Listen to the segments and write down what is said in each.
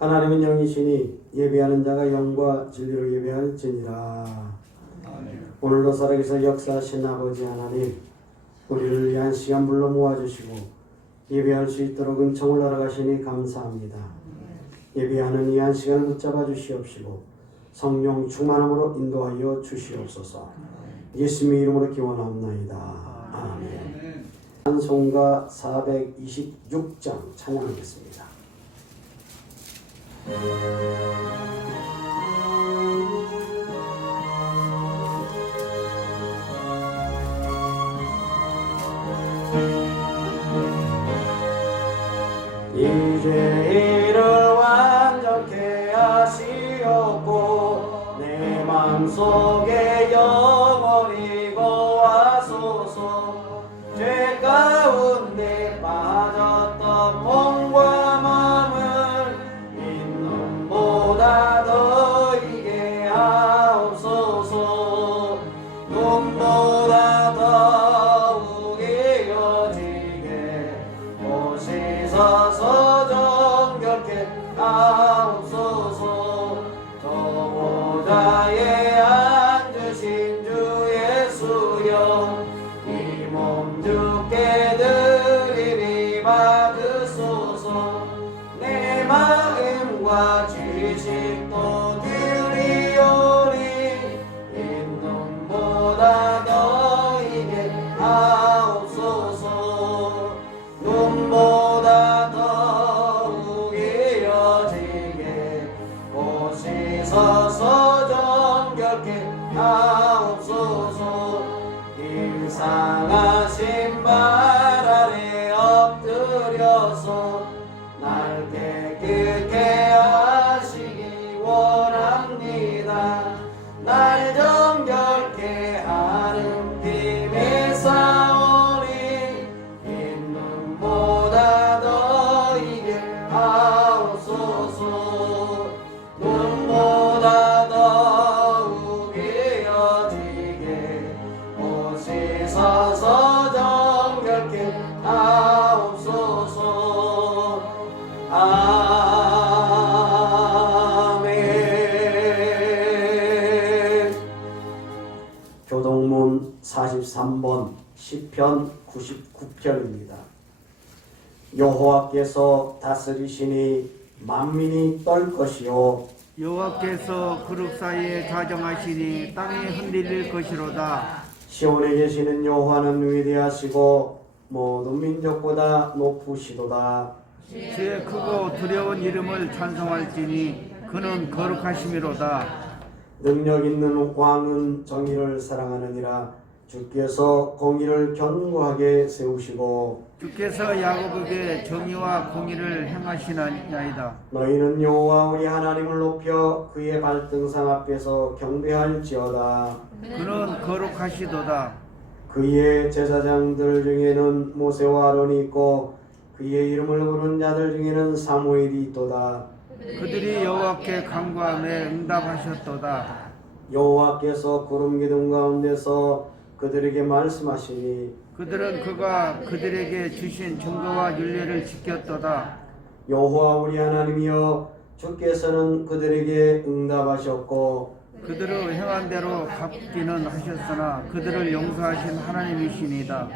하나님은 영이시니 예배하는 자가 영과 진리로 예배할지니라. 오늘도 살아계셔 역사하신 아버지 하나님, 우리를 위한 시간 불러 모아주시고 예배할 수 있도록 은총을 허락하시니 감사합니다. 예배하는 이 한 시간을 붙잡아 주시옵시고 성령 충만함으로 인도하여 주시옵소서. 예수님의 이름으로 기원하옵나이다. 아멘. 찬송가 426장 찬양하겠습니다. 이제 이를 완전케 하시옵고 내 맘속에 영원히 거하소서. 죄 가운데 빠졌던 몸과 마음을 흰눈보다 더이게 하옵소서. 눈보다 더욱이 여지게 오시소서. 정결케 하옵소서. 저 보좌에 앉으신 주 예수여, 이 몸 주께 드리리 받으소서. 내 마음과 지식도 드리오리. 흰눈보다 더이게 하옵소서. 눈보다 더욱이 여지게 오시소서. 정결케 하옵소서. 임상하신 발 아래 엎드려서 날 깨끗게 하시기 원합니다. 날 정결케 하는 힘이 싸우니 흰눈보다 더이게 하옵소서. 눈보다 더욱이 여지게 오시소서. 정결케 하옵소서. 아멘. 교동문 43번 시편 99편입니다. 여호와께서 다스리시니 만민이 떨 것이요, 여호와께서 그룹 사이에 자정하시니 땅이 흔들릴 것이로다. 시온에 계시는 여호와는 위대하시고 모든 민족보다 높으시도다. 주의 크고 두려운 이름을 찬송할지니 그는 거룩하심이로다. 능력 있는 왕은 정의를 사랑하느니라. 주께서 공의를 견고하게 세우시고 주께서 야곱에게 정의와 공의를 행하시나이다. 너희는 여호와 우리 하나님을 높여 그의 발등상 앞에서 경배할지어다. 그는 거룩하시도다. 그의 제사장들 중에는 모세와 아론이 있고 그의 이름을 부르는 자들 중에는 사무엘이 있도다. 그들이 여호와께 간구하며 응답하셨도다. 여호와께서 구름 기둥 가운데서 그들에게 말씀하시니 그들은 그가 그들에게 주신 증거와 율례를 지켰도다. 여호와 우리 하나님이여, 주께서는 그들에게 응답하셨고 그들의 행한 대로 갚기는 하셨으나 그들을 용서하신 하나님이시니이다.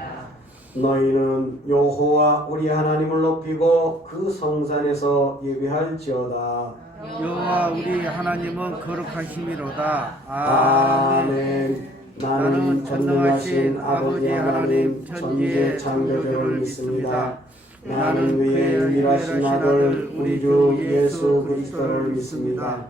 너희는 여호와 우리 하나님을 높이고 그 성산에서 예배할지어다. 여호와 우리 하나님은 거룩하심이로다. 아멘. 나는 전능하신 아버지 하나님 천지의 창조주를 믿습니다. 나는 그의 유일하신 아들 우리 주 예수 그리스도를 믿습니다.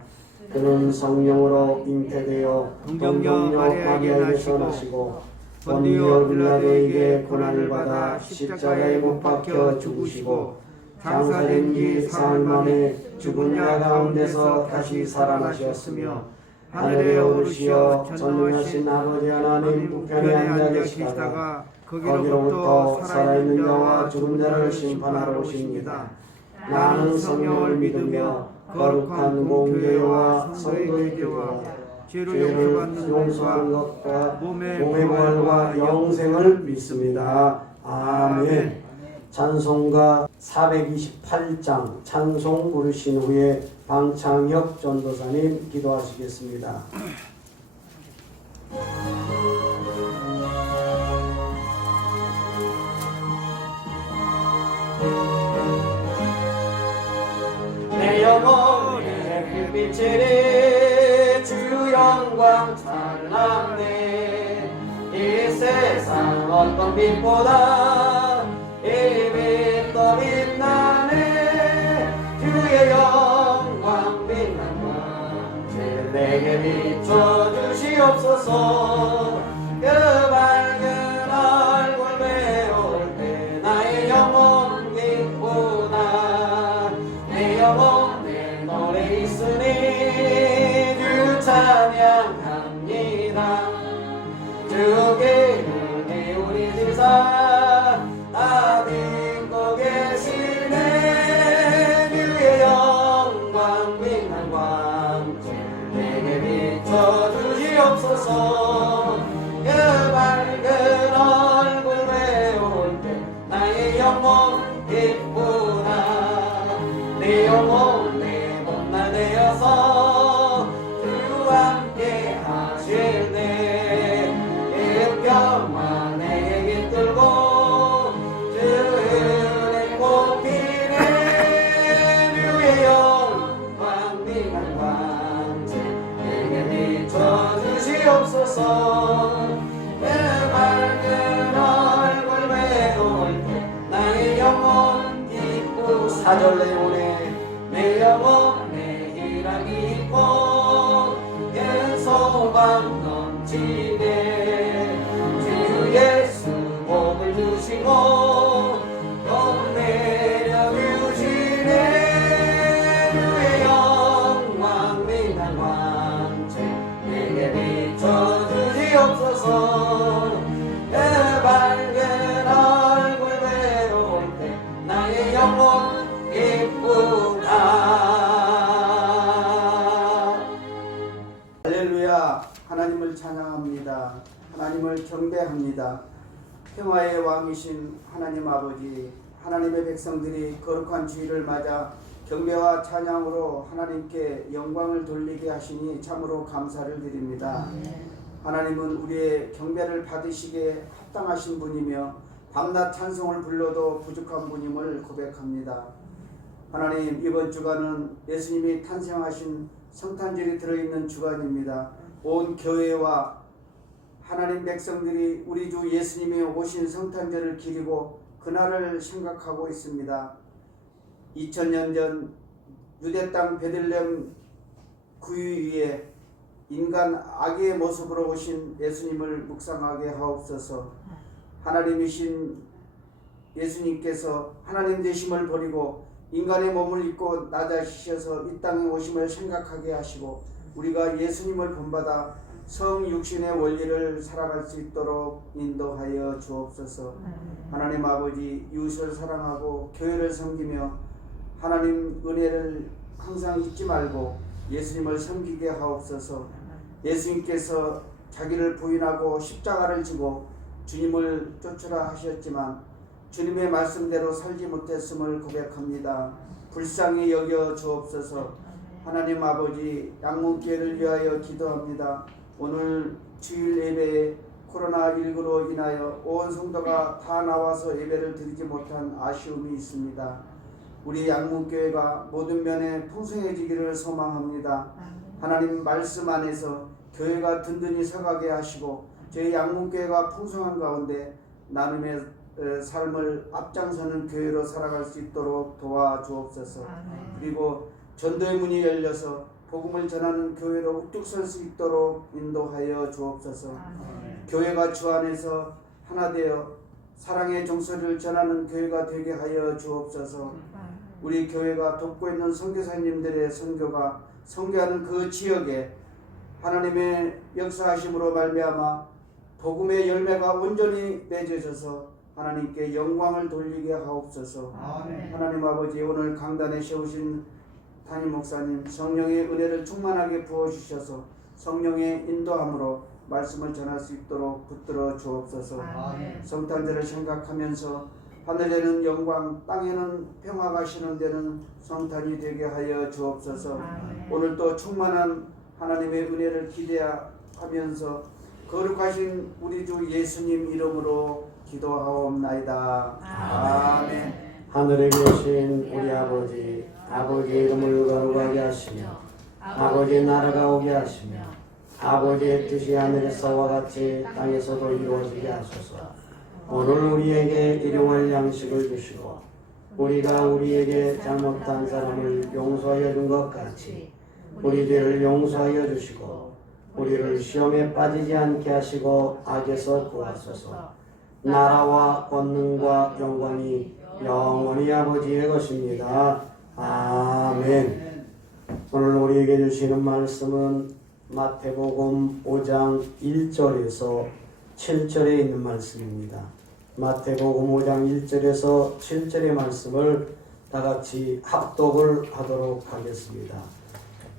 그는 성령으로 잉태되어 동정녀 마리아에게서 나시고 본디오 빌라도에게 고난을 받아 십자가에 못 박혀 죽으시고 장사된 지 사흘 만에 죽은 자 가운데서 다시 살아나셨으며 하늘에 오르시어 전능하신 아버지 하나님 우편에 앉아 계시다가 거기로부터 살아있는 자와 죽은 자를 심판하러 오십니다. 나는 성령을 믿으며 거룩한 공교회와 성도의 교회와 죄를 용서하는 것과 몸의 부활과 영생을 믿습니다. 아멘. 찬송가 428장 찬송 부르신 후에 방창혁 전도사님 기도하시겠습니다. 내 영혼의 불빛이니 주 영광 찬란해. 이 세상 어떤 빛보다 이 빛 더 빛나네. 주의 영광 빛난 광채 내게 비춰주시옵소서. 그 밝은 얼굴 배울 때 나의 영혼 기쁘다. 내 영혼에 노래 있으니 주 찬양합니다. 주께 눈이 우리 지사 다 믿고 계시네. 주의 영광 빛난 광채 내게 비춰주시옵소서. 그 밝은 얼굴 배울 때 나의 영혼 기쁘다. 내 영혼 내 못날 되어서 주와 함께 하실네. 그 평화 내게 깃들고 주 은혜 꽃피네. 주의 영광 빛난 광채 내게 비춰주시옵소서. 그 밝은 얼굴 배울 때 나의 영혼 기쁘. 사절 내 영혼에 희락이 있고 큰 소망 넘치네. 주 예수 복을 주시고 돈 내려주시네. 주의 영광 빛난 광채 내게 비춰주시옵소서. 그 밝은 얼굴 배울 때 나의 영혼 기쁘다. 할렐루야. 하나님을 찬양합니다. 하나님을 경배합니다. 평화의 왕이신 하나님 아버지, 하나님의 백성들이 거룩한 주일을 맞아 경배와 찬양으로 하나님께 영광을 돌리게 하시니 참으로 감사를 드립니다. 하나님은 우리의 경배를 받으시기에 합당하신 분이며 밤낮 찬송을 불러도 부족한 분임을 고백합니다. 하나님, 이번 주간은 예수님이 탄생하신 성탄절이 들어있는 주간입니다. 온 교회와 하나님 백성들이 우리 주 예수님이 오신 성탄절을 기리고 그날을 생각하고 있습니다. 2000년 전 유대 땅 베들레헴 구유 위에 인간 아기의 모습으로 오신 예수님을 묵상하게 하옵소서. 하나님이신 예수님께서 하나님 되심을 버리고 인간의 몸을 입고 낮아지셔서 이 땅에 오심을 생각하게 하시고 우리가 예수님을 본받아 성육신의 원리를 살아갈 수 있도록 인도하여 주옵소서. 하나님 아버지, 이웃을 사랑하고 교회를 섬기며 하나님 은혜를 항상 잊지 말고 예수님을 섬기게 하옵소서. 예수님께서 자기를 부인하고 십자가를 지고 주님을 쫓으라 하셨지만 주님의 말씀대로 살지 못했음을 고백합니다. 불쌍히 여겨 주옵소서. 하나님 아버지, 양문교회를 위하여 기도합니다. 오늘 주일 예배에 코로나19로 인하여 온 성도가 다 나와서 예배를 드리지 못한 아쉬움이 있습니다. 우리 양문교회가 모든 면에 풍성해지기를 소망합니다. 하나님 말씀 안에서 교회가 든든히 서가게 하시고 저희 양문교회가 풍성한 가운데 나눔의 삶을 앞장서는 교회로 살아갈 수 있도록 도와주옵소서. 그리고 전도의 문이 열려서 복음을 전하는 교회로 우뚝 설 수 있도록 인도하여 주옵소서. 교회가 주 안에서 하나 되어 사랑의 종소리를 전하는 교회가 되게 하여 주옵소서. 우리 교회가 돕고 있는 선교사님들의 선교가 선교하는 그 지역에 하나님의 역사하심으로 말미암아 복음의 열매가 온전히 맺어져서 하나님께 영광을 돌리게 하옵소서. 하나님 아버지, 오늘 강단에 세우신 담임 목사님 성령의 은혜를 충만하게 부어주셔서 성령의 인도함으로 말씀을 전할 수 있도록 붙들어 주옵소서. 성탄절을 생각하면서 하늘에는 영광, 땅에는 평화가 시는 데는 성탄이 되게 하여 주옵소서. 오늘도 충만한 하나님의 은혜를 기대하면서 거룩하신 우리 주 예수님 이름으로 기도하옵나이다. 아멘. 하늘에 계신 우리 아버지, 아버지의 이름을 거룩하게 하시며 아버지의 나라가 오게 하시며 아버지의 뜻이 하늘에서와 같이 땅에서도 이루어지게 하소서. 오늘 우리에게 일용할 양식을 주시고 우리가 우리에게 잘못한 사람을 용서하여 준 것 같이 우리 죄를 용서하여 주시고 우리를 시험에 빠지지 않게 하시고 악에서 구하소서. 나라와 권능과 영광이 영원히 아버지의 것입니다. 아멘. 오늘 우리에게 주시는 말씀은 마태복음 5장 1절에서 7절에 있는 말씀입니다. 마태복음 5장 1절에서 7절의 말씀을 다같이 합독을 하도록 하겠습니다.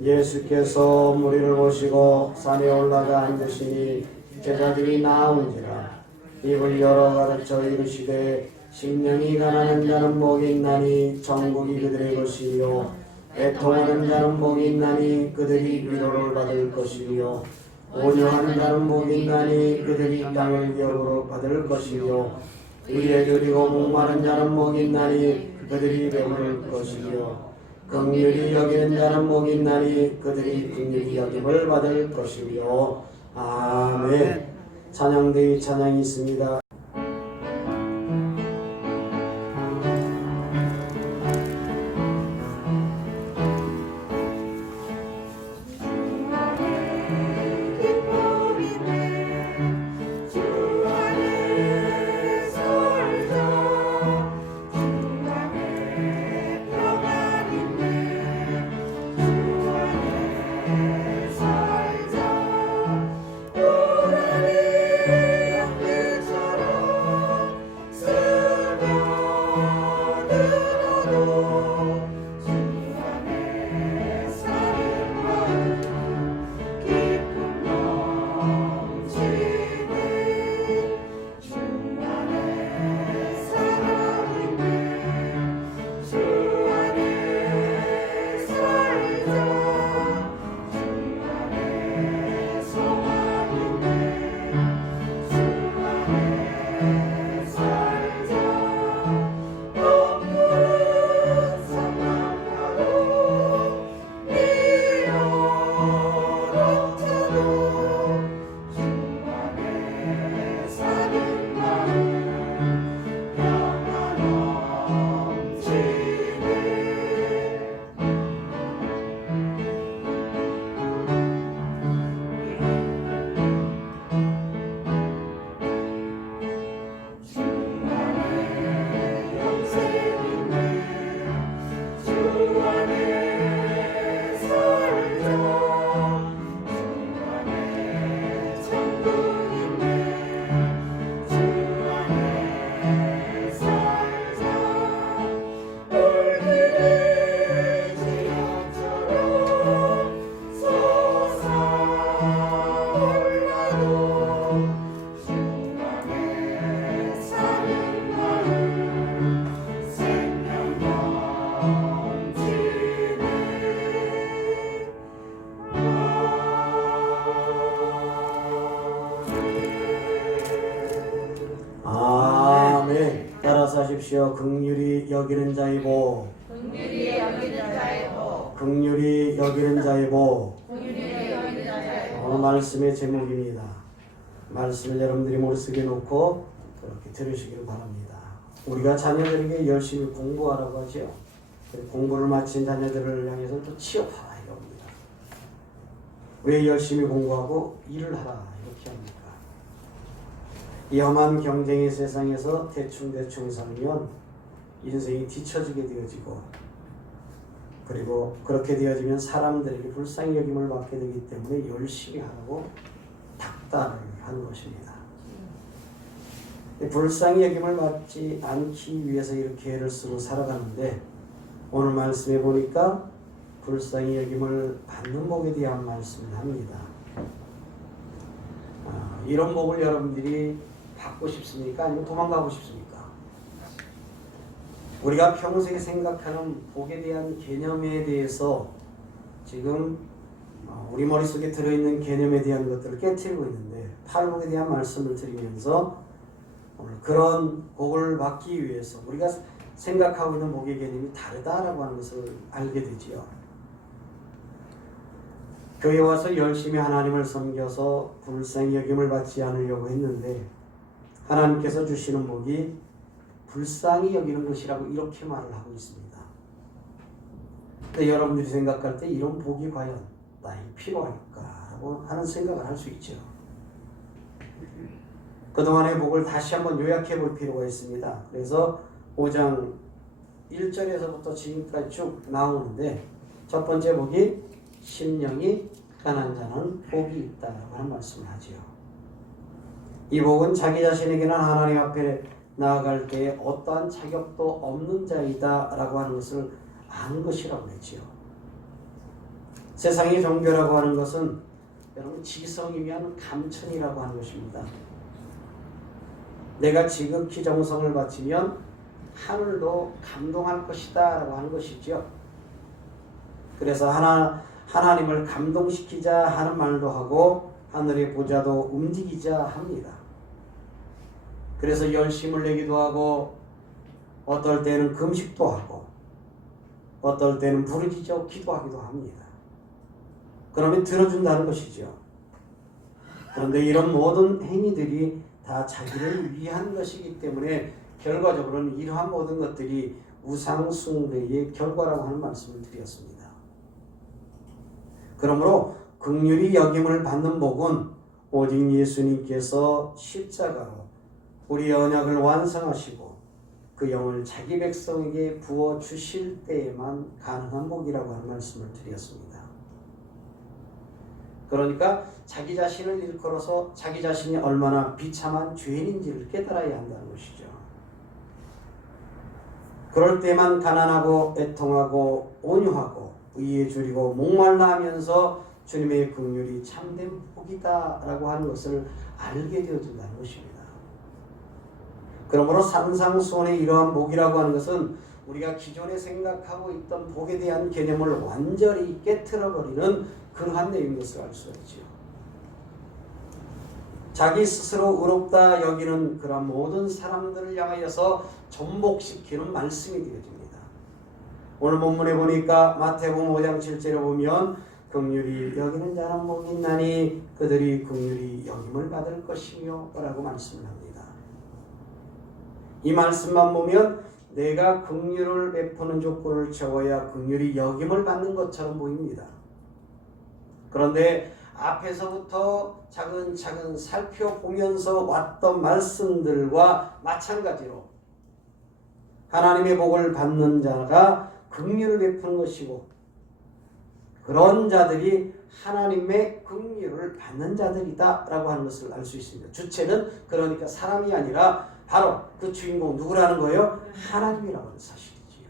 예수께서 무리를 보시고 산에 올라가 앉으시니 제자들이 나온지라 입을 열어 가르쳐 이르시되 심령이 가난한 자는 복이 있나니 천국이 그들의 것이요 애통하는 자는 복이 있나니 그들이 위로를 받을 것이요 온유한 자는 복이 있나니 그들이 땅을 기업으로 받을 것이요 의에 줄이고 목마른 자는 복이 있나니 그들이 배부를 것이요 긍휼히 여기는 자는 복이 있나니 그들이 긍휼히 여김을 받을 것이요 아멘. 찬양대의 찬양이 있습니다. 하십시오. 긍휼히 여기는 자이보 긍휼히 여기는 자이보 긍휼히 여기는 자이보. 긍휼히 여기는 자이보. 오늘 말씀의 제목입니다. 말씀을 여러분들이 머릿속에 놓고 그렇게 들으시기를 바랍니다. 우리가 자녀들에게 열심히 공부하라고 하죠. 공부를 마친 자녀들을 향해서 또 취업하라 이럽니다. 왜 열심히 공부하고 일을 하라 이렇게 합니까? 이 험한 경쟁의 세상에서 대충 살면 인생이 뒤처지게 되어지고, 그리고 그렇게 되어지면 사람들에게 불쌍히 여김을 받게 되기 때문에 열심히 하라고 닥달을 하는 것입니다. 불쌍히 여김을 받지 않기 위해서 이렇게 애를 쓰고 살아가는데, 오늘 말씀에 보니까 불쌍히 여김을 받는 복에 대한 말씀을 합니다. 이런 복을 여러분들이 받고 싶습니까? 아니면 도망가고 싶습니까? 우리가 평소에 생각하는 복에 대한 개념에 대해서 지금 우리 머릿속에 들어있는 개념에 대한 것들을 깨트리고 있는데, 팔복에 대한 말씀을 드리면서 오늘 그런 복을 받기 위해서 우리가 생각하고 있는 복의 개념이 다르다라고 하는 것을 알게 되지요. 교회 와서 열심히 하나님을 섬겨서 불쌍히 여김을 받지 않으려고 했는데, 하나님께서 주시는 복이 불쌍히 여기는 것이라고 이렇게 말을 하고 있습니다. 근데 여러분들이 생각할 때 이런 복이 과연 나에게 필요할까라고 하는 생각을 할 수 있죠. 그동안의 복을 다시 한번 요약해 볼 필요가 있습니다. 그래서 5장 1절에서부터 지금까지 쭉 나오는데, 첫 번째 복이 심령이 가난한 자는 복이 있다라고 하는 말씀을 하지요. 이 복은 자기 자신에게는 하나님 앞에 나아갈 때에 어떠한 자격도 없는 자이다 라고 하는 것을 아는 것이라고 했지요. 세상의 종교라고 하는 것은 여러분 지성이면 감천이라고 하는 것입니다. 내가 지극히 정성을 바치면 하늘도 감동할 것이다 라고 하는 것이죠. 그래서 하나님을 감동시키자 하는 말도 하고 하늘의 보좌도 움직이자 합니다. 그래서 열심을 내기도 하고 어떨 때는 금식도 하고 어떨 때는 부르짖어 기도하기도 합니다. 그러면 들어준다는 것이죠. 그런데 이런 모든 행위들이 다 자기를 위한 것이기 때문에 결과적으로는 이러한 모든 것들이 우상 숭배의 결과라고 하는 말씀을 드렸습니다. 그러므로 긍휼히 여김을 받는 복은 오직 예수님께서 십자가로 우리 언약을 완성하시고 그 영을 자기 백성에게 부어 주실 때에만 가능한 복이라고 하는 말씀을 드렸습니다. 그러니까 자기 자신을 일컬어서 자기 자신이 얼마나 비참한 죄인인지를 깨달아야 한다는 것이죠. 그럴 때만 가난하고 애통하고 온유하고 의에 줄이고 목말라 하면서 주님의 긍휼이 참된 복이다라고 하는 것을 알게 되어준다는 것입니다. 그러므로 산상수훈의 이러한 복이라고 하는 것은 우리가 기존에 생각하고 있던 복에 대한 개념을 완전히 깨트려버리는 그러한 내용인 것을 알 수가 있지요. 자기 스스로 의롭다 여기는 그러한 모든 사람들을 향하여서 전복시키는 말씀이 되어집니다. 오늘 본문에 보니까 마태복음 5장 7절에 보면 긍휼히 여기는 자는 복이 있나니 그들이 긍휼히 여김을 받을 것이며 라고 말씀을 합니다. 이 말씀만 보면 내가 긍휼을 베푸는 조건을 채워야 긍휼히 여김을 받는 것처럼 보입니다. 그런데 앞에서부터 차근차근 살펴보면서 왔던 말씀들과 마찬가지로 하나님의 복을 받는 자가 긍휼을 베푸는 것이고 그런 자들이 하나님의 긍휼을 받는 자들이다 라고 하는 것을 알 수 있습니다. 주체는 그러니까 사람이 아니라 바로 그 주인공 누구라는 거예요? 하나님이라고 하는 사실이지요.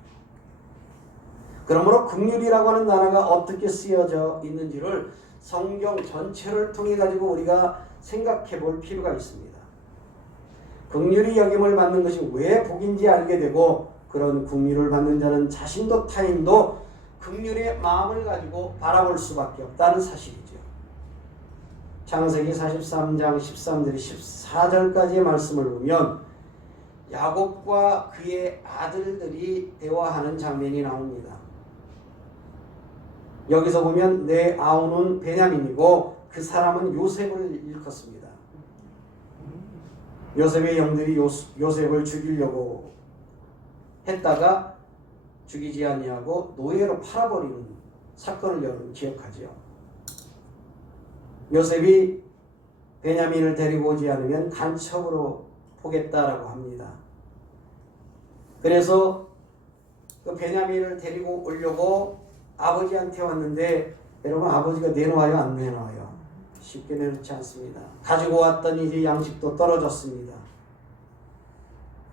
그러므로 긍휼이라고 하는 단어가 어떻게 쓰여져 있는지를 성경 전체를 통해 가지고 우리가 생각해 볼 필요가 있습니다. 긍휼히 여김을 받는 것이 왜 복인지 알게 되고 그런 긍휼을 받는 자는 자신도 타인도 긍휼의 마음을 가지고 바라볼 수밖에 없다는 사실이죠. 창세기 43장 13절 14절까지의 말씀을 보면 야곱과 그의 아들들이 대화하는 장면이 나옵니다. 여기서 보면 내 아우는 베냐민이고 그 사람은 요셉을 일컫습니다. 요셉의 영들이 요셉을 죽이려고 했다가 죽이지 아니하고 노예로 팔아버리는 사건을 여러분 기억하죠. 요셉이 베냐민을 데리고 오지 않으면 간첩으로 보겠다라고 합니다. 그래서 그 베냐민을 데리고 오려고 아버지한테 왔는데 여러분 아버지가 내놓아요 안 내놔요? 쉽게 내놓지 않습니다. 가지고 왔던 이제 양식도 떨어졌습니다.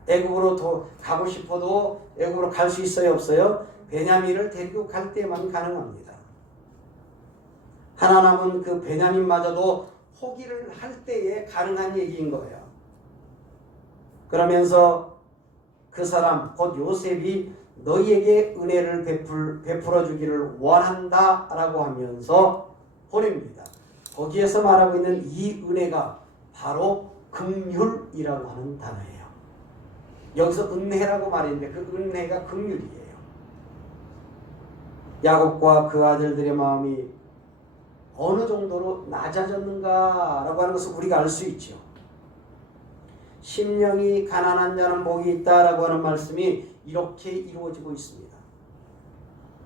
애굽으로 더 가고 싶어도 애굽으로 갈 수 있어요 없어요? 베냐민을 데리고 갈 때만 가능합니다. 하나 남은 그 베냐민마저도 포기를 할 때에 가능한 얘기인 거예요. 그러면서 그 사람 곧 요셉이 너희에게 은혜를 베풀어 주기를 원한다 라고 하면서 보냅니다. 거기에서 말하고 있는 이 은혜가 바로 긍휼이라고 하는 단어예요. 여기서 은혜라고 말했는데 그 은혜가 긍휼이에요. 야곱과 그 아들들의 마음이 어느 정도로 낮아졌는가라고 하는 것을 우리가 알 수 있죠. 심령이 가난한 자는 복이 있다라고 하는 말씀이 이렇게 이루어지고 있습니다.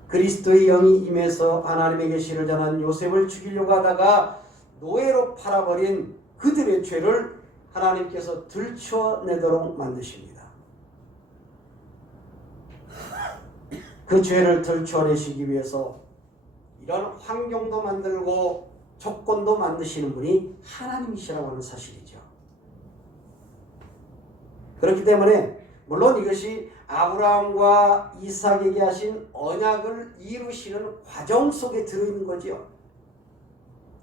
그리스도의 영이 임해서 하나님의 계시를 전한 요셉을 죽이려고 하다가 노예로 팔아버린 그들의 죄를 하나님께서 들추어내도록 만드십니다. 그 죄를 들추어내시기 위해서 이런 환경도 만들고 조건도 만드시는 분이 하나님이시라고 하는 사실이죠. 그렇기 때문에 물론 이것이 아브라함과 이삭에게 하신 언약을 이루시는 과정 속에 들어있는 거지요.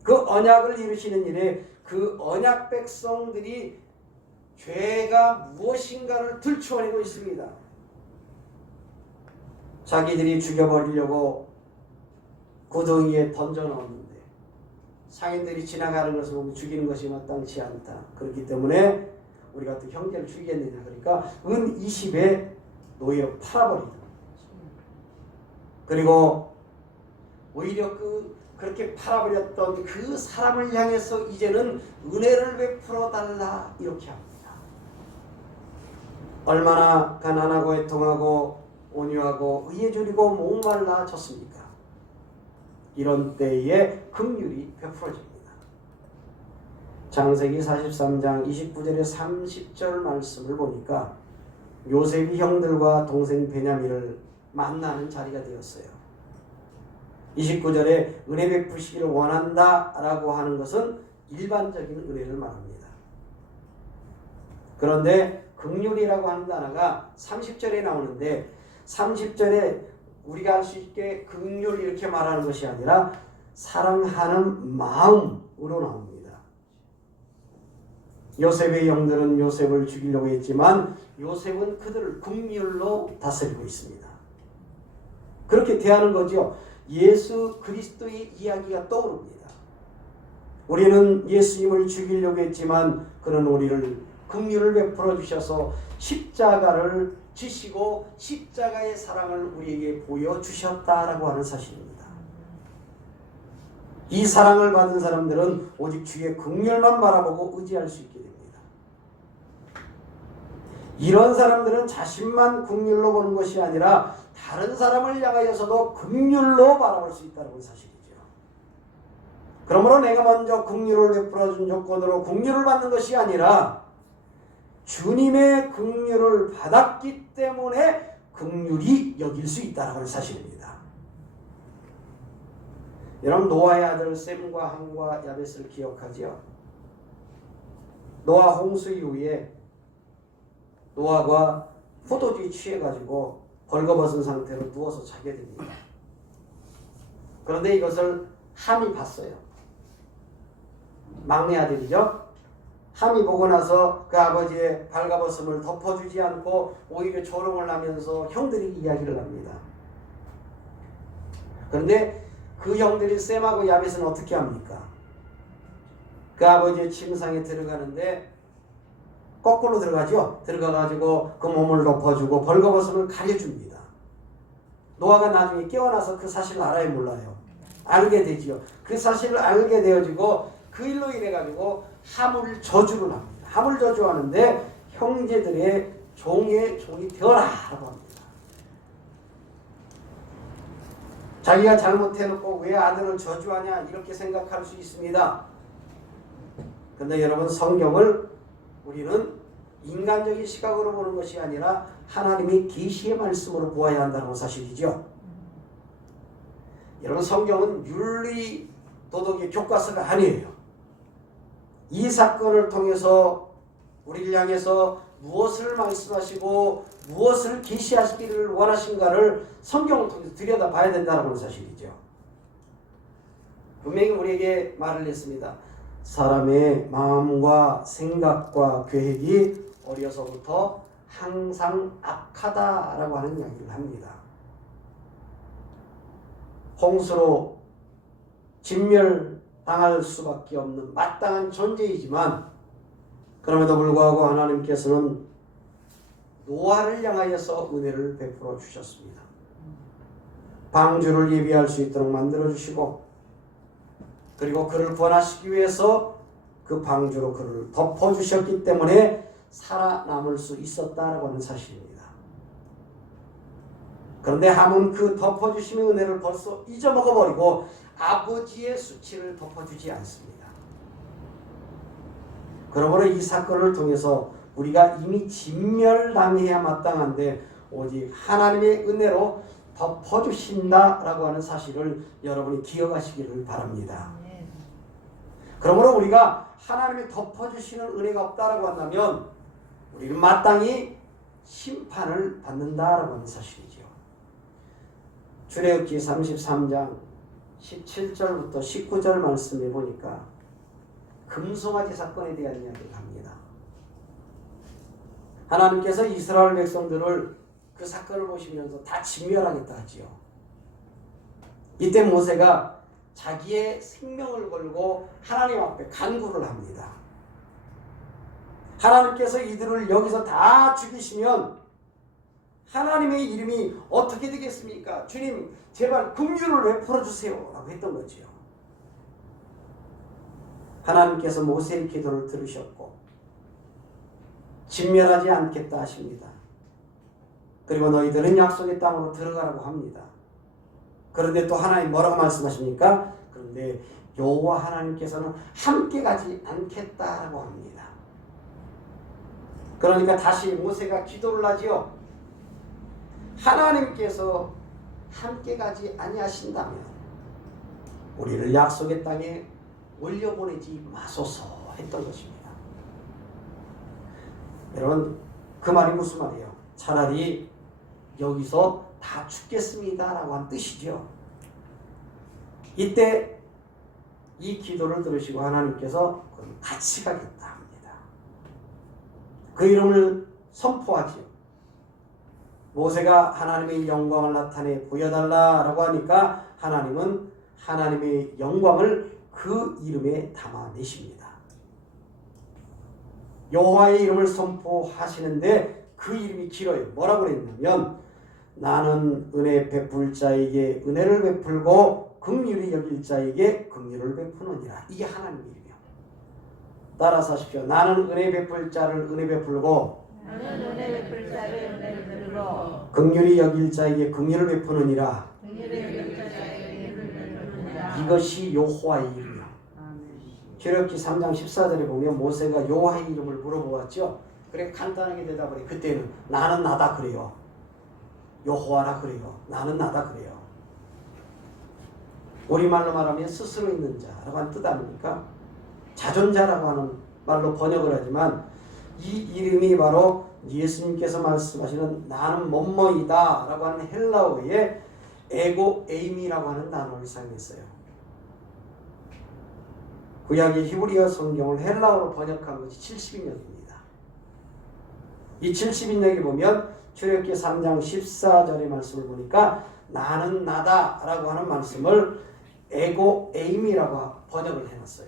그 언약을 이루시는 일에 그 언약 백성들이 죄가 무엇인가를 들추어내고 있습니다. 자기들이 죽여버리려고 구덩이에 던져넣었는데 상인들이 지나가는 것을 보면 죽이는 것이 마땅치 않다. 그렇기 때문에 우리가 또 형제를 죽이겠느냐 그러니까 은 20에 노예로 팔아버리다. 그리고 오히려 그렇게 팔아버렸던 그 사람을 향해서 이제는 은혜를 베풀어 달라 이렇게 합니다. 얼마나 가난하고 애통하고 온유하고 의에 줄이고 목말라졌습니까? 이런 때에 긍휼이 베풀어집니다. 창세기 43장 29절에 30절 말씀을 보니까 요셉이 형들과 동생 베냐민을 만나는 자리가 되었어요. 29절에 은혜 베푸시기를 원한다 라고 하는 것은 일반적인 은혜를 말합니다. 그런데 긍휼이라고 하는 단어가 30절에 나오는데 30절에 우리가 알 수 있게 긍휼 이렇게 말하는 것이 아니라 사랑하는 마음으로 나옵니다. 요셉의 형들은 요셉을 죽이려고 했지만 요셉은 그들을 긍휼로 다스리고 있습니다. 그렇게 대하는 거죠. 예수 그리스도의 이야기가 떠오릅니다. 우리는 예수님을 죽이려고 했지만 그는 우리를 긍휼을 베풀어 주셔서 십자가를 지시고 십자가의 사랑을 우리에게 보여주셨다라고 하는 사실입니다. 이 사랑을 받은 사람들은 오직 주의 긍휼만 바라보고 의지할 수 있게 됩니다. 이런 사람들은 자신만 긍휼로 보는 것이 아니라 다른 사람을 향하여서도 긍휼로 바라볼 수 있다는 사실이죠. 그러므로 내가 먼저 긍휼을 베풀어 준 조건으로 긍휼을 받는 것이 아니라 주님의 긍휼을 받았기 때문에 긍휼이 여길 수 있다는 사실입니다. 여러분 노아의 아들 셈과 함과 야벳을 기억하죠? 노아 홍수 이후에 노아가 포도주에 취해가지고 벌거벗은 상태로 누워서 자게 됩니다. 그런데 이것을 함이 봤어요. 막내 아들이죠. 함이 보고 나서 그 아버지의 발가벗음을 덮어주지 않고 오히려 조롱을 하면서 형들이 이야기를 합니다. 그런데 그 형들이 셈하고 야벳은 어떻게 합니까? 그 아버지의 침상에 들어가는데 거꾸로 들어가죠. 들어가가지고 그 몸을 덮어주고 벌거벗음을 가려줍니다. 노아가 나중에 깨어나서 그 사실을 알아요, 몰라요? 알게 되지요. 그 사실을 알게 되어지고 그 일로 인해가지고 함을 저주를 합니다. 함을 저주하는데 형제들의 종이 되어라 라고 합니다. 자기가 잘못해놓고 왜 아들을 저주하냐 이렇게 생각할 수 있습니다. 그런데 여러분 성경을 우리는 인간적인 시각으로 보는 것이 아니라 하나님의 계시의 말씀으로 보아야 한다는 사실이죠. 여러분 성경은 윤리 도덕의 교과서가 아니에요. 이 사건을 통해서 우리를 향해서 무엇을 말씀하시고 무엇을 계시하시기를 원하신가를 성경을 통해서 들여다봐야 된다는 사실이죠. 분명히 우리에게 말을 했습니다. 사람의 마음과 생각과 계획이 어려서부터 항상 악하다라고 하는 이야기를 합니다. 홍수로 진멸당할 수밖에 없는 마땅한 존재이지만 그럼에도 불구하고 하나님께서는 노아를 향하여서 은혜를 베풀어 주셨습니다. 방주를 예비할 수 있도록 만들어 주시고 그리고 그를 구원하시기 위해서 그 방주로 그를 덮어 주셨기 때문에 살아남을 수 있었다라고 하는 사실입니다. 그런데 함은 그 덮어주심의 은혜를 벌써 잊어먹어버리고 아버지의 수치를 덮어주지 않습니다. 그러므로 이 사건을 통해서 우리가 이미 진멸당해야 마땅한데 오직 하나님의 은혜로 덮어주신다라고 하는 사실을 여러분이 기억하시기를 바랍니다. 그러므로 우리가 하나님이 덮어주시는 은혜가 없다라고 한다면 우리는 마땅히 심판을 받는다라고 하는 사실이죠. 출애굽기 33장 17절부터 19절 말씀해 보니까 금송아지 사건에 대한 이야기를 합니다. 하나님께서 이스라엘 백성들을 그 사건을 보시면서 다 진멸하겠다 하지요. 이때 모세가 자기의 생명을 걸고 하나님 앞에 간구를 합니다. 하나님께서 이들을 여기서 다 죽이시면 하나님의 이름이 어떻게 되겠습니까? 주님 제발 긍휼을 베풀어 주세요 라고 했던 거지요. 하나님께서 모세의 기도를 들으셨고 진멸하지 않겠다 하십니다. 그리고 너희들은 약속의 땅으로 들어가라고 합니다. 그런데 또 하나님 뭐라고 말씀하십니까? 그런데 여호와 하나님께서는 함께 가지 않겠다라고 합니다. 그러니까 다시 모세가 기도를 하지요. 하나님께서 함께 가지 아니하신다면 우리를 약속의 땅에 올려보내지 마소서 했던 것입니다. 여러분 그 말이 무슨 말이에요? 차라리 여기서 다 죽겠습니다 라고 한 뜻이죠. 이때 이 기도를 들으시고 하나님께서 그럼 같이 가겠다 합니다. 그 이름을 선포하지요. 모세가 하나님의 영광을 나타내 보여달라라고 하니까 하나님은 하나님의 영광을 그 이름에 담아내십니다. 여호와의 이름을 선포하시는데 그 이름이 길어요. 뭐라고 그랬냐면 나는 은혜 베풀 자에게 은혜를 베풀고 긍휼히 여길 자에게 긍휼을 베푸느니라. 이게 하나님의 이름이요. 따라서 하십시오. 나는 은혜 베풀 자를 은혜 베풀고 나는 은혜 베풀 자를 은혜를 베풀고 긍휼히 여길 자에게 긍휼을 베푸느니라. 긍휼히 여길 자에게 긍휼을 베푸느니라. 이것이 여호와의 이름이요. 출애굽기 3장 14절에 보면 모세가 여호와의 이름을 물어보았죠. 그래 간단하게 대답을 해. 그때는 나는 나다 그래요. 여호와라 그래요. 나는 나다 그래요. 우리말로 말하면 스스로 있는 자라고 하는 뜻 아닙니까? 자존자라고 하는 말로 번역을 하지만 이 이름이 바로 예수님께서 말씀하시는 나는 뭐뭐이다 라고 하는 헬라어의 에고 에임이라고 하는 단어를 사용했어요. 구약의 히브리어 성경을 헬라어로 번역한 것이 70인역입니다. 이 70인역에 보면 출애굽기 3장 14절의 말씀을 보니까 나는 나다 라고 하는 말씀을 에고 에임이라고 번역을 해놨어요.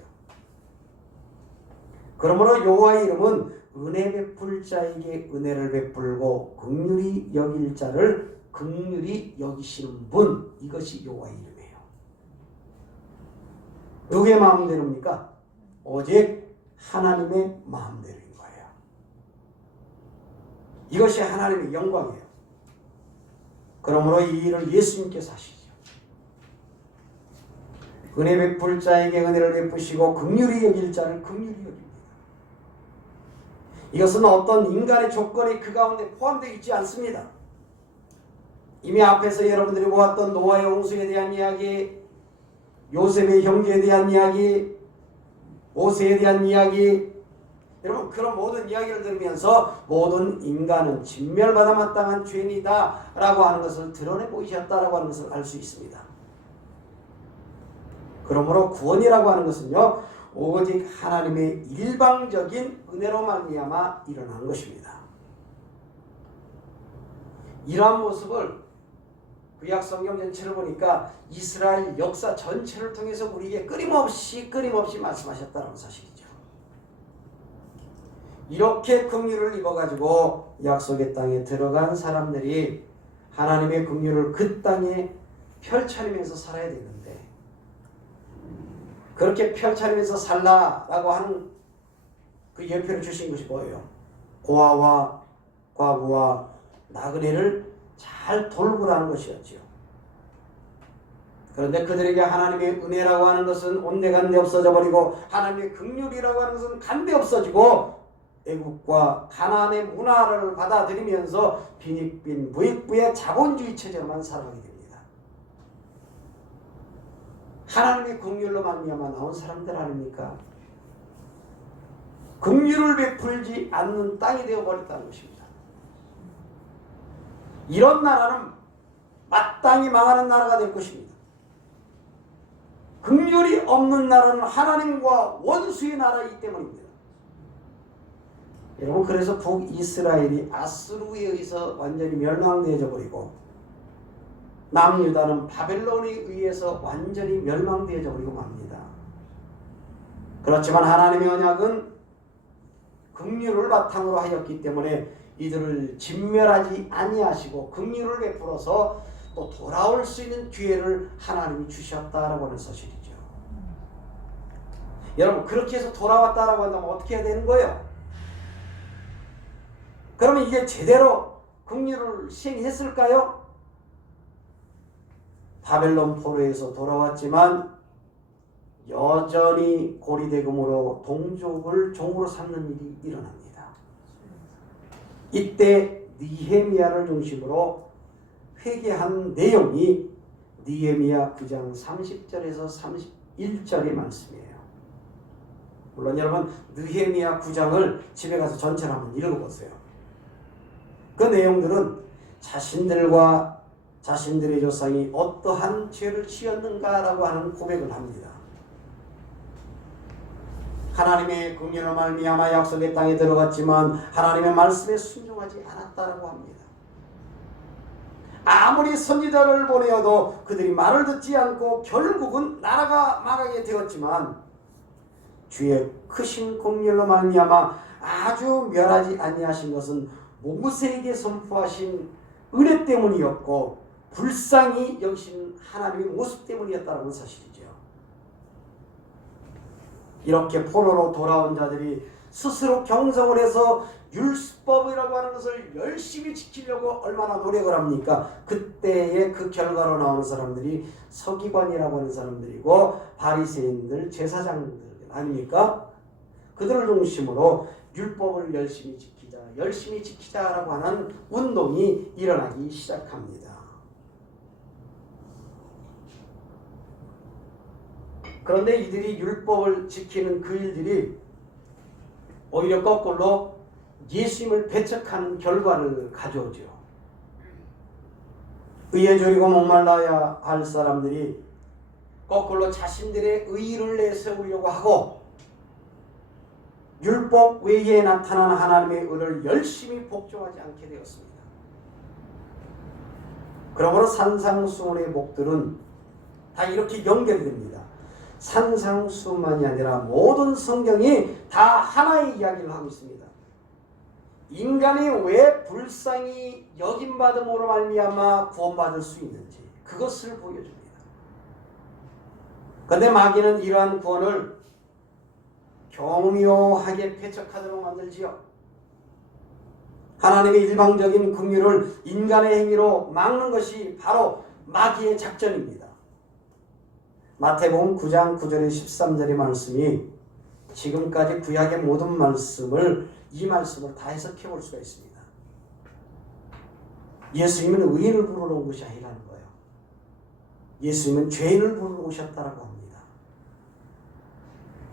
그러므로 여호와의 이름은 은혜 베풀 자에게 은혜를 베풀고 긍휼히 여길 자를 긍휼히 여기시는 분, 이것이 여호와의 이름이에요. 누구의 마음대로입니까? 오직 하나님의 마음대로인 거예요. 이것이 하나님의 영광이에요. 그러므로 이 일을 예수님께서 하시죠. 은혜 베풀 자에게 은혜를 베푸시고 긍휼히 여길 자를 긍휼히 여깁니다. 이것은 어떤 인간의 조건이 그 가운데 포함되어 있지 않습니다. 이미 앞에서 여러분들이 보았던 노아의 홍수에 대한 이야기, 요셉의 형제에 대한 이야기, 모세에 대한 이야기, 여러분 그런 모든 이야기를 들으면서 모든 인간은 진멸받아 마땅한 죄인이다 라고 하는 것을 드러내 보이셨다라고 하는 것을 알 수 있습니다. 그러므로 구원이라고 하는 것은요 오직 하나님의 일방적인 은혜로 말미암아 일어난 것입니다. 이러한 모습을 구약 성경 전체를 보니까 이스라엘 역사 전체를 통해서 우리에게 끊임없이 말씀하셨다는 사실이죠. 이렇게 긍휼을 입어가지고 약속의 땅에 들어간 사람들이 하나님의 긍휼을 그 땅에 펼쳐내면서 살아야 되는데, 그렇게 펼쳐내면서 살라라고 하는 그 연표를 주신 것이 뭐예요? 고아와 과부와 나그네를 잘 돌보라는 것이었지요. 그런데 그들에게 하나님의 은혜라고 하는 것은 온데간데 없어져 버리고, 하나님의 긍휼이라고 하는 것은 간데 없어지고, 애국과 가나안의 문화를 받아들이면서 빈익빈 무익부의 자본주의 체제로만 살아가게 됩니다. 하나님의 긍휼로 말미암아 나온 사람들 아닙니까? 긍휼을 베풀지 않는 땅이 되어버렸다는 것입니다. 이런 나라는 마땅히 망하는 나라가 될 것입니다. 긍휼이 없는 나라는 하나님과 원수의 나라이기 때문입니다. 여러분, 그래서 북이스라엘이 아수르에 의해서 완전히 멸망되어져 버리고, 남유다는 바벨론에 의해서 완전히 멸망되어져 버리고 맙니다. 그렇지만 하나님의 언약은 긍휼을 바탕으로 하였기 때문에 이들을 진멸하지 아니하시고 긍휼을 베풀어서 또 돌아올 수 있는 기회를 하나님이 주셨다라고 하는 사실이죠. 여러분, 그렇게 해서 돌아왔다라고 한다면 어떻게 해야 되는 거예요? 그러면 이게 제대로 긍휼을 시행했을까요? 바벨론 포로에서 돌아왔지만 여전히 고리대금으로 동족을 종으로 삼는 일이 일어납니다. 이때 느헤미야를 중심으로 회개한 내용이 느헤미야 9장 30절에서 31절의 말씀이에요. 물론 여러분, 느헤미야 9장을 집에 가서 전체를 한번 읽어보세요. 그 내용들은 자신들과 자신들의 조상이 어떠한 죄를 지었는가라고 하는 고백을 합니다. 하나님의 긍휼로 말미암아 약속의 땅에 들어갔지만 하나님의 말씀에 순종하지 않았다라고 합니다. 아무리 선지자를 보내어도 그들이 말을 듣지 않고 결국은 나라가 망하게 되었지만, 주의 크신 긍휼로 말미암아 아주 멸하지 아니하신 것은 모세에게 선포하신 은혜 때문이었고, 불쌍히 여기신 하나님의 모습 때문이었다는 사실이죠. 이렇게 포로로 돌아온 자들이 스스로 경성을 해서 율법이라고 하는 것을 열심히 지키려고 얼마나 노력을 합니까? 그때의 그 결과로 나오는 사람들이 서기관이라고 하는 사람들이고, 바리새인들, 제사장들 아닙니까? 그들을 중심으로 율법을 열심히 지키자라고 하는 운동이 일어나기 시작합니다. 그런데 이들이 율법을 지키는 그 일들이 오히려 거꾸로 예수님을 배척하는 결과를 가져오죠. 의에 졸이고 목말라야 할 사람들이 거꾸로 자신들의 의의를 내세우려고 하고, 율법 외에 나타나는 하나님의 의를 열심히 복종하지 않게 되었습니다. 그러므로 산상수훈의 목들은 다 이렇게 연결됩니다. 산상수만이 아니라 모든 성경이 다 하나의 이야기를 하고 있습니다. 인간이 왜 불쌍히 여김받음으로 말미암아 구원받을 수 있는지 그것을 보여줍니다. 그런데 마귀는 이러한 구원을 교묘하게 배척하도록 만들지요. 하나님의 일방적인 긍휼을 인간의 행위로 막는 것이 바로 마귀의 작전입니다. 마태복음 9장 9절에 13절의 말씀이 지금까지 구약의 모든 말씀을 이 말씀으로 다 해석해 볼 수가 있습니다. 예수님은 의인을 부르러 온 것이 아니라는 거예요. 예수님은 죄인을 부르러 오셨다라고 합니다.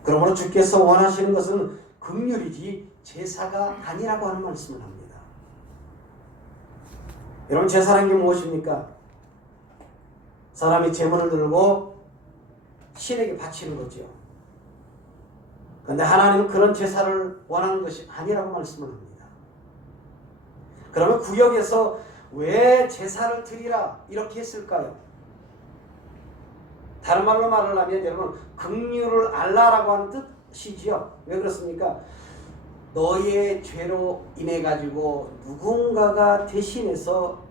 그러므로 주께서 원하시는 것은 긍휼이지 제사가 아니라고 하는 말씀을 합니다. 여러분, 제사라는 게 무엇입니까? 사람이 제물을 들고 신에게 바치는 거죠. 그런데 하나님은 그런 제사를 원하는 것이 아니라고 말씀을 합니다. 그러면 구역에서 왜 제사를 드리라 이렇게 했을까요? 다른 말로 말을 하면 여러분 긍휼을 알라라고 하는 뜻이지요. 왜 그렇습니까? 너의 죄로 인해 가지고 누군가가 대신해서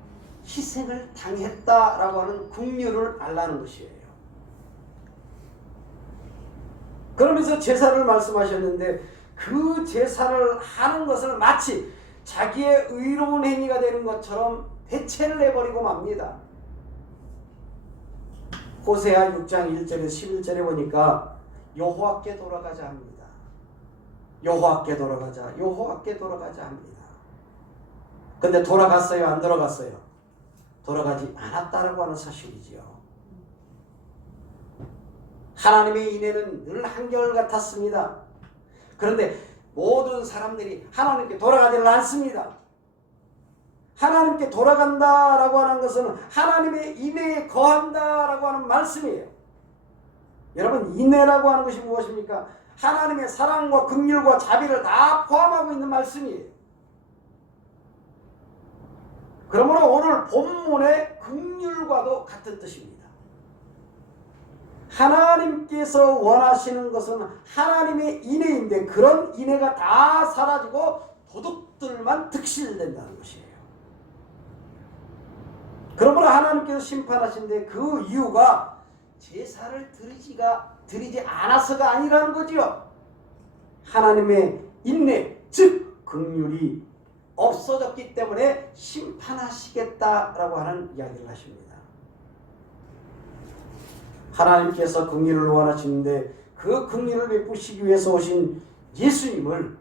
희생을 당했다라고 하는 긍휼을 알라는 것이에요. 그러면서 제사를 말씀하셨는데 그 제사를 하는 것을 마치 자기의 의로운 행위가 되는 것처럼 대체를 해버리고 맙니다. 호세아 6장 1절에서 11절에 보니까 여호와께 돌아가자 합니다. 여호와께 돌아가자, 여호와께 돌아가자 합니다. 근데 돌아갔어요? 안 돌아갔어요? 돌아가지 않았다라고 하는 사실이지요. 하나님의 인애는 늘 한결같았습니다. 그런데 모든 사람들이 하나님께 돌아가지를 않습니다. 하나님께 돌아간다라고 하는 것은 하나님의 인애에 거한다라고 하는 말씀이에요. 여러분, 인애라고 하는 것이 무엇입니까? 하나님의 사랑과 긍휼과 자비를 다 포함하고 있는 말씀이에요. 그러므로 오늘 본문의 긍휼과도 같은 뜻입니다. 하나님께서 원하시는 것은 하나님의 인애인데 그런 인애가 다 사라지고 도둑들만 득실된다는 것이에요. 그러므로 하나님께서 심판하신데 그 이유가 제사를 드리지 않아서가 아니라는 거지요. 하나님의 인내, 즉 긍휼이 없어졌기 때문에 심판하시겠다라고 하는 이야기를 하십니다. 하나님께서 긍휼을 원하시는데 그 긍휼을 베푸시기 위해서 오신 예수님을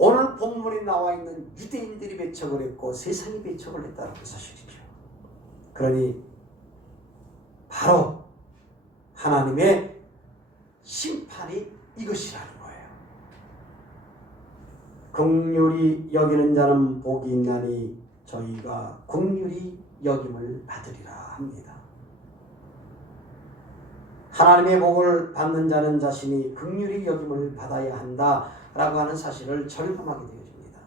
오늘 본문에 나와 있는 유대인들이 배척을 했고 세상이 배척을 했다는 사실이죠. 그러니 바로 하나님의 심판이 이것이라는 거예요. 긍휼히 여기는 자는 복이 있나니 저희가 긍휼히 여김을 받으리라 합니다. 하나님의 복을 받는 자는 자신이 긍휼히 여김을 받아야 한다라고 하는 사실을 절감하게 되어집니다.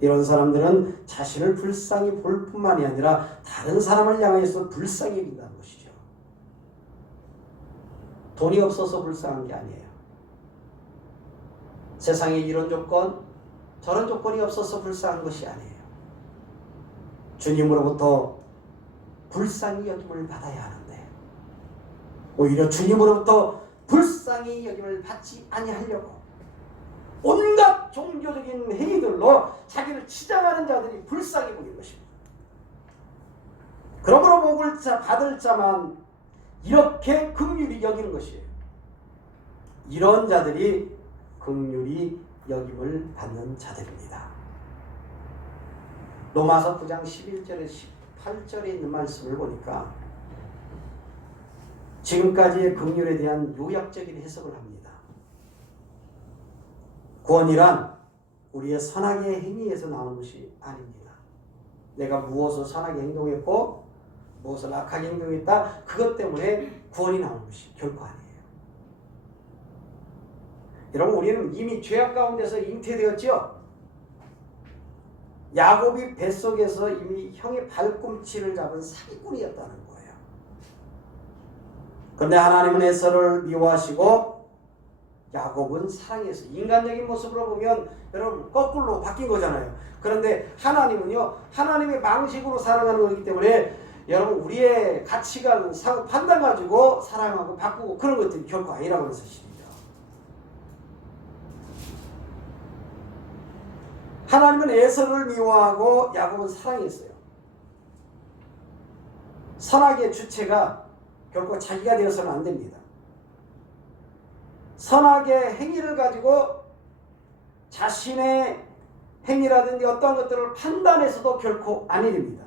이런 사람들은 자신을 불쌍히 볼 뿐만이 아니라 다른 사람을 향해서 불쌍히 여긴다는 것이죠. 돈이 없어서 불쌍한 게 아니에요. 세상에 이런 조건, 저런 조건이 없어서 불쌍한 것이 아니에요. 주님으로부터 불쌍히 여김을 받아야 하는데 오히려 주님으로부터 불쌍히 여김을 받지 아니하려고 온갖 종교적인 행위들로 자기를 치장하는 자들이 불쌍히 보이는 것입니다. 그러므로 복을 받을 자만 이렇게 긍휼히 여기는 것이에요. 이런 자들이 긍휼히 여김을 받는 자들입니다. 로마서 9장 11절에 18절에 있는 말씀을 보니까 지금까지의 긍휼에 대한 요약적인 해석을 합니다. 구원이란 우리의 선악의 행위에서 나오는 것이 아닙니다. 내가 무엇을 선하게 행동했고 무엇을 악하게 행동했다, 그것 때문에 구원이 나오는 것이 결코 아니에요. 여러분, 우리는 이미 죄악 가운데서 잉태되었죠. 야곱이 뱃속에서 이미 형의 발꿈치를 잡은 사기꾼이었다는 거예요. 그런데 하나님은 에서를 미워하시고 야곱은 사랑해서, 인간적인 모습으로 보면 여러분 거꾸로 바뀐 거잖아요. 그런데 하나님은요, 하나님의 방식으로 사랑하는 거기 때문에 여러분 우리의 가치관, 사고 판단 가지고 사랑하고 바꾸고 그런 것들이 결코 아니라고 하는 사실이죠. 하나님은 에서를 미워하고 야곱은 사랑했어요. 선악의 주체가 결코 자기가 되어서는 안 됩니다. 선악의 행위를 가지고 자신의 행위라든지 어떤 것들을 판단해서도 결코 아니 됩니다.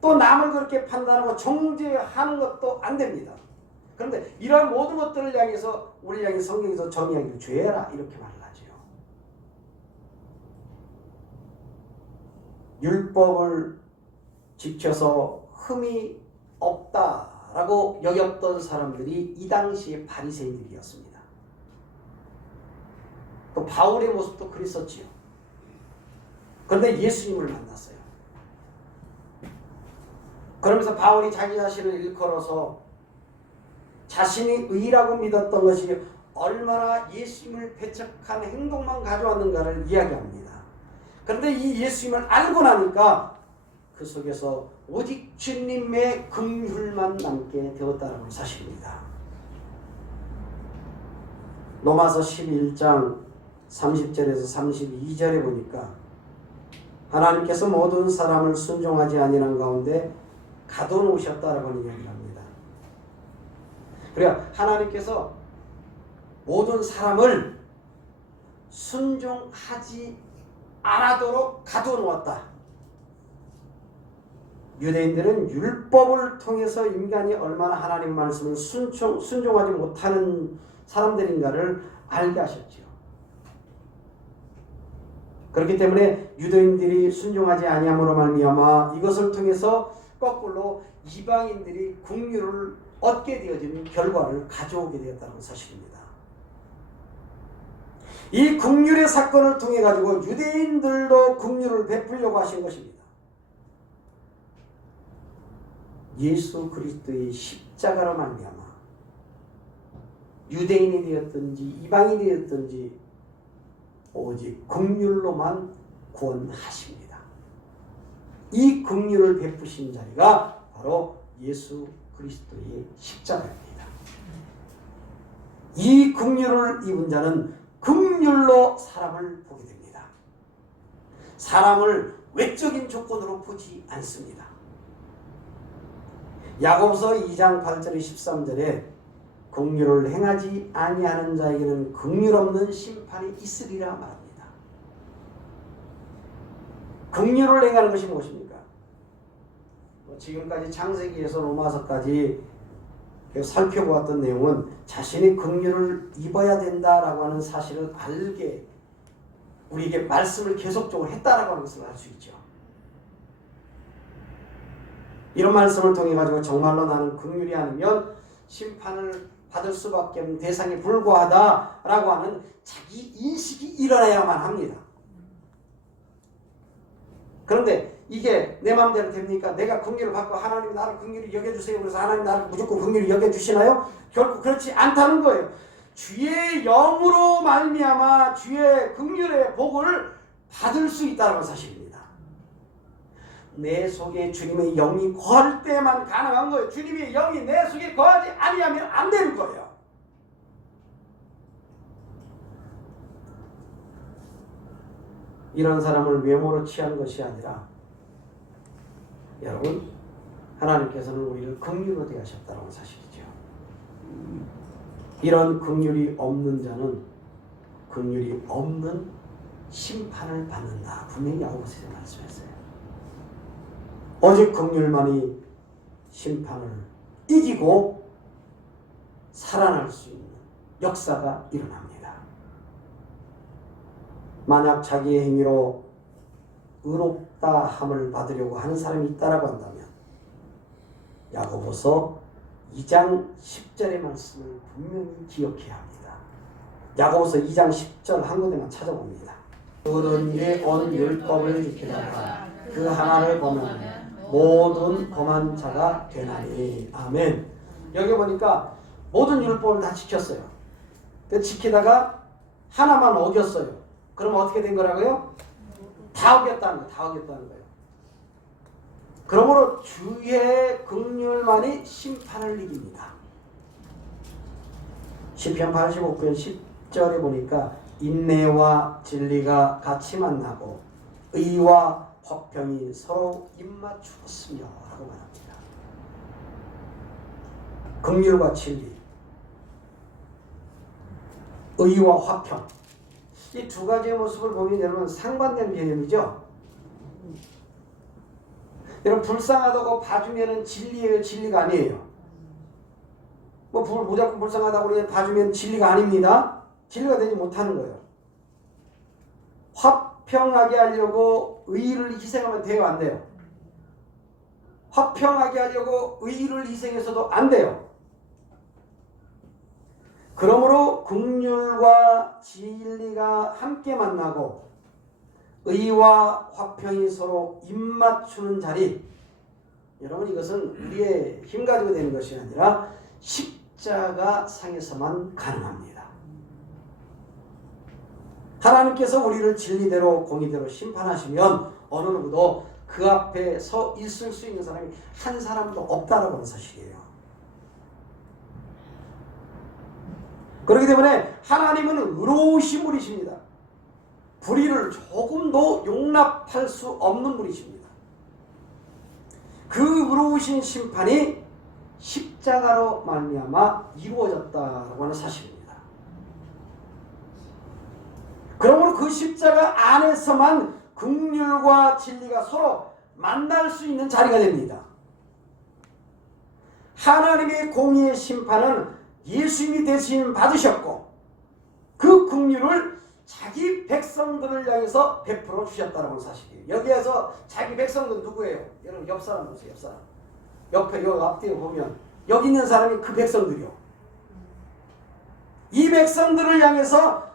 또 남을 그렇게 판단하고 정죄하는 것도 안 됩니다. 그런데 이러한 모든 것들을 향해서 우리를 향해 성경에서 정의하기를 죄라 이렇게 말을 하죠. 율법을 지켜서 흠이 없다라고 여겼던 사람들이 이 당시의 바리새인들이었습니다. 또 바울의 모습도 그랬었지요. 그런데 예수님을 만났어요. 그러면서 바울이 자기 자신을 일컬어서 자신이 의라고 믿었던 것이 얼마나 예수님을 배척한 행동만 가져왔는가를 이야기합니다. 그런데 이 예수님을 알고 나니까 그 속에서 오직 주님의 긍휼만 남게 되었다는 사실입니다. 로마서 11장 30절에서 32절에 보니까 하나님께서 모든 사람을 순종하지 아니한 가운데 가둬놓으셨다라고 하는 이야기를 합니다. 그러니까 하나님께서 모든 사람을 순종하지 않도록 가둬놓았다. 유대인들은 율법을 통해서 인간이 얼마나 하나님 말씀을 순종하지 못하는 사람들인가를 알게 하셨지요. 그렇기 때문에 유대인들이 순종하지 아니함으로 말미암아 이것을 통해서 거꾸로 이방인들이 긍휼을 얻게 되어지는 결과를 가져오게 되었다는 사실입니다. 이 긍휼의 사건을 통해 가지고 유대인들도 긍휼을 베풀려고 하신 것입니다. 예수 그리스도의 십자가로 말미암아 유대인이 되었든지 이방인이 되었든지 오직 긍휼로만 구원하십니다. 이 긍휼을 베푸신 자리가 바로 예수 그리스도의 십자가입니다. 이 긍휼을 입은 자는 긍휼로 사람을 보게 됩니다. 사람을 외적인 조건으로 보지 않습니다. 야고보서 2장 8절에 13절에 긍휼을 행하지 아니하는 자에게는 긍휼 없는 심판이 있으리라 말합니다. 긍휼을 행하는 것이 무엇입니까? 지금까지 창세기에서 로마서까지 살펴보았던 내용은 자신이 긍휼을 입어야 된다라고 하는 사실을 알게 우리에게 말씀을 계속적으로 했다라고 하는 것을 알 수 있죠. 이런 말씀을 통해 가지고 정말로 나는 긍휼이 아니면 심판을 받을 수밖에 없는 대상에 불과하다라고 하는 자기 인식이 일어나야만 합니다. 그런데 이게 내 마음대로 됩니까? 내가 긍휼을 받고 하나님 나를 긍휼히 여겨주세요. 그래서 하나님 나를 무조건 긍휼히 여겨주시나요? 결국 그렇지 않다는 거예요. 주의 영으로 말미암아 주의 긍휼의 복을 받을 수 있다는 사실입니다. 내 속에 주님의 영이 거할 때만 가능한 거예요. 주님의 영이 내 속에 거하지 아니하면 안 되는 거예요. 이런 사람을 외모로 취한 것이 아니라 여러분 하나님께서는 우리를 긍휼로 대하셨다는 사실이죠. 이런 긍휼이 없는 자는 긍휼이 없는 심판을 받는다. 분명히 야고보서에 말씀했어요. 오직 긍휼만이 심판을 이기고 살아날 수 있는 역사가 일어납니다. 만약 자기의 행위로 의롭다 함을 받으려고 하는 사람이 있다라고 한다면 야고보서 2장 10절의 말씀을 분명히 기억해야 합니다. 야고보서 2장 10절 한 군데만 찾아봅니다. 누구든지 온 율법을 지키다가 그 하나를 범하면 모든 범한 자가 되나니. 아멘. 여기 보니까 모든 율법을 다 지켰어요. 지키다가 하나만 어겼어요. 그럼 어떻게 된 거라고요? 다 어겼다는 거예요. 다 어겼다는 거예요. 그러므로 주의 긍휼만이 심판을 이깁니다. 시편 85편 10절에 보니까 인내와 진리가 같이 만나고 의와 화평이 서로 입맞추었으며 라고 말합니다. 긍휼과 진리, 의와 화평, 이 두 가지의 모습을 보면 여러분 상반된 개념이죠. 여러분 불쌍하다고 봐주면 진리예요, 진리가 아니에요. 무조건 불쌍하다고 그냥 봐주면 진리가 아닙니다. 진리가 되지 못하는 거예요. 화평하게 하려고 의를 희생하면 돼요, 안 돼요? 화평하게 하려고 의를 희생해서도 안 돼요. 그러므로 긍휼과 진리가 함께 만나고 의와 화평이 서로 입맞추는 자리. 여러분, 이것은 우리의 힘 가지고 되는 것이 아니라 십자가 상에서만 가능합니다. 하나님께서 우리를 진리대로 공의대로 심판하시면 어느 누구도 그 앞에 서 있을 수 있는 사람이 한 사람도 없다라고 하는 사실이에요. 그렇기 때문에 하나님은 의로우신 분이십니다. 불의를 조금도 용납할 수 없는 분이십니다. 그 의로우신 심판이 십자가로 말미암아 이루어졌다라고 하는 사실입니다. 그러므로 그 십자가 안에서만 긍휼과 진리가 서로 만날 수 있는 자리가 됩니다. 하나님의 공의의 심판은 예수님이 대신 받으셨고 그 긍휼을 자기 백성들을 향해서 베풀어 주셨다는 사실이에요. 여기에서 자기 백성들은 누구예요? 여러분 옆 사람 보세요. 옆 사람. 옆에 여기 앞뒤에 보면 여기 있는 사람이 그 백성들이요. 이 백성들을 향해서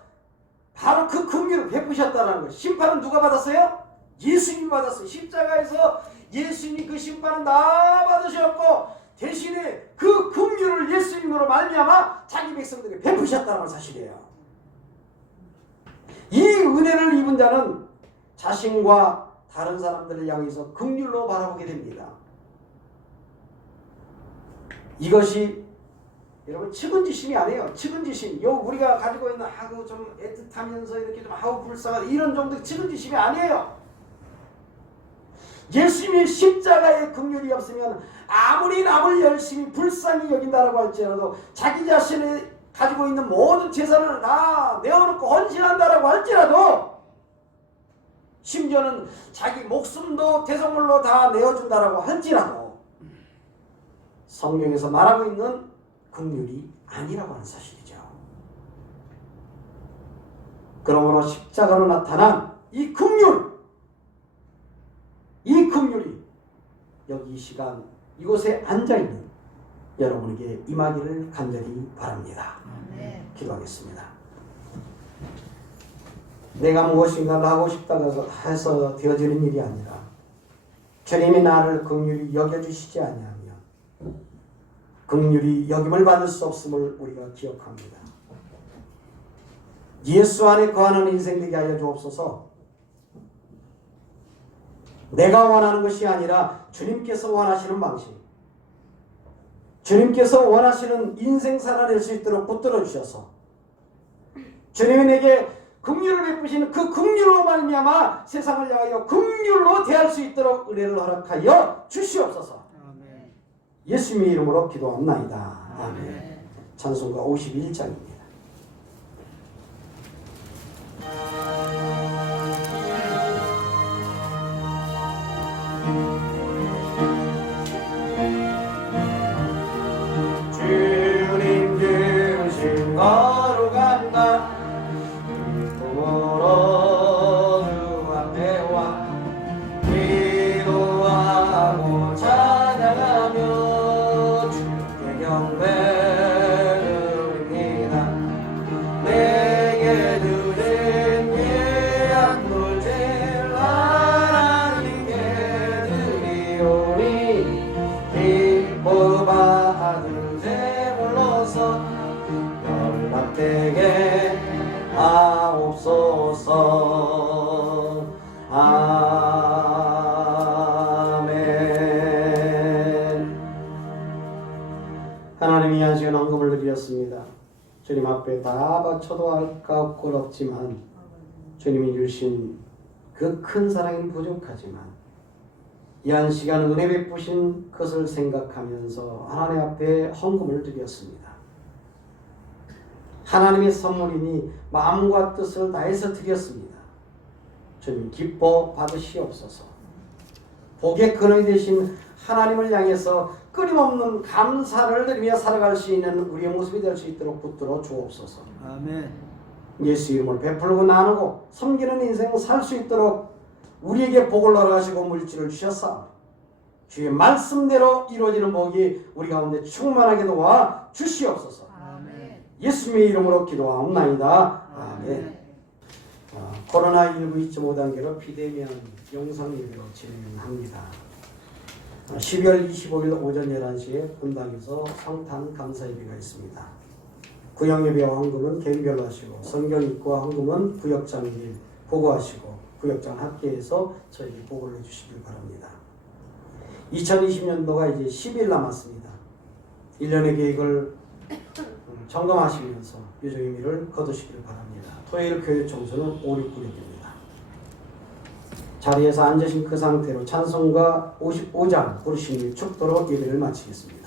바로 그 긍휼을 베푸셨다는 거예요. 심판은 누가 받았어요? 예수님이 받았어요. 십자가에서 예수님이 그 심판은 다 받으셨고 대신에 그 긍휼을 예수님으로 말미암아 자기 백성들에게 베푸셨다는 사실이에요. 이 은혜를 입은 자는 자신과 다른 사람들을 향해서 긍휼로 바라보게 됩니다. 이것이 여러분 측은지심이 아니에요. 측은지심. 우리가 가지고 있는 좀 애틋하면서 이렇게 좀 불쌍한 이런 정도의 측은지심이 아니에요. 예수님의 십자가의 긍휼이 없으면 아무리 남을 열심히 불쌍히 여긴다라고 할지라도 자기 자신이 가지고 있는 모든 재산을 다 내어놓고 헌신한다라고 할지라도 심지어는 자기 목숨도 대성물로 다 내어준다라고 할지라도 성경에서 말하고 있는 긍휼이 아니라고 하는 사실이죠. 그러므로 십자가로 나타난 이 긍휼이 여기 이 시간 이곳에 앉아있는 여러분에게 임하기를 간절히 바랍니다. 기도하겠습니다. 내가 무엇인가를 하고 싶다고 해서 되어지는 일이 아니라 주님이 나를 긍휼히 여겨주시지 아니하면 긍휼히 여김을 받을 수 없음을 우리가 기억합니다. 예수 안에 거하는 인생 되게 하여 주옵소서. 내가 원하는 것이 아니라 주님께서 원하시는 방식, 주님께서 원하시는 인생 살아낼 수 있도록 붙들어 주셔서 주님이 내게 긍휼을 베푸시는 그 긍휼로 말미암아 세상을 향하여 긍휼로 대할 수 있도록 은혜를 허락하여 주시옵소서. 아멘. 예수님의 이름으로 기도합나이다. 아멘. 찬송가 51장입니다. 주님 주신 거룩한다 몸으로 주 앞에 와 기도하고 찬양하며 주께 경배드립니다. 내게 주신 귀한 물질 하나님께 드리오니 기뻐 받은 연락되게 하옵소서. 아멘. 하나님이 이 시간 헌금을 드렸습니다. 주님 앞에 다 바쳐도 아깝고 없지만 주님이 주신 그 큰 사랑이 부족하지만 이 한 시간 은혜 베푸신 것을 생각하면서 하나님 앞에 헌금을 드렸습니다. 하나님의 선물이니 마음과 뜻을 다해서 드렸습니다. 주님 기뻐 받으시옵소서. 복의 근원이 되신 하나님을 향해서 끊임없는 감사를 드리며 살아갈 수 있는 우리의 모습이 될 수 있도록 붙들어 주옵소서. 아멘. 예수 이름을 베풀고 나누고 섬기는 인생을 살 수 있도록 우리에게 복을 허락하시고 물질을 주셨사 주의 말씀대로 이루어지는 복이 우리 가운데 충만하게 도와 주시옵소서. 아멘. 예수님의 이름으로 기도하옵나이다. 아멘. 코로나19 2.5단계로 비대면 영상예배로 진행합니다. 12월 25일 오전 11시에 본당에서 성탄 감사예배가 있습니다. 구역예배와 헌금은 개인별로 하시고 성경 읽고와 헌금은 구역장님 보고하시고 구역장 학계에서 저에게 보고를 해주시길 바랍니다. 2020년도가 이제 10일 남았습니다. 1년의 계획을 점검하시면서 유종의 미를 거두시길 바랍니다. 토요일 교회 청소는 569역입니다. 자리에서 앉으신 그 상태로 찬송가 55장 부르심을 축도로 예배를 마치겠습니다.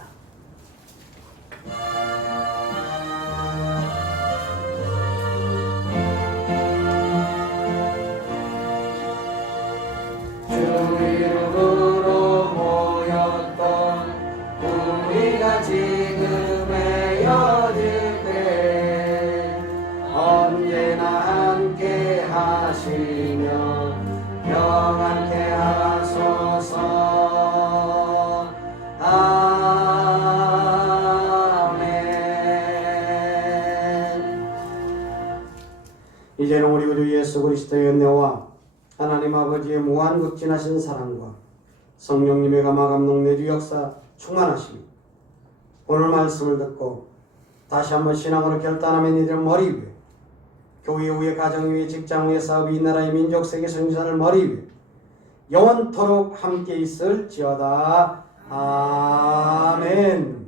주 이름으로 모였던 우리가 지금 헤어질 때 언제나 함께 하시며 평안케 하소서. 아멘. 이제는 우리 구주 예수 그리스도의 은혜와 하나님 아버지의 무한극진하신 사랑과 성령님의 감화감동 내주 역사 충만하심이 오늘 말씀을 듣고 다시 한번 신앙으로 결단하면 이들은 머리 위에 교회 위에 가정 위에 직장 위에 사업 위 나라의 민족 세계 성지산을 머리 위에 영원토록 함께 있을지어다. 아멘.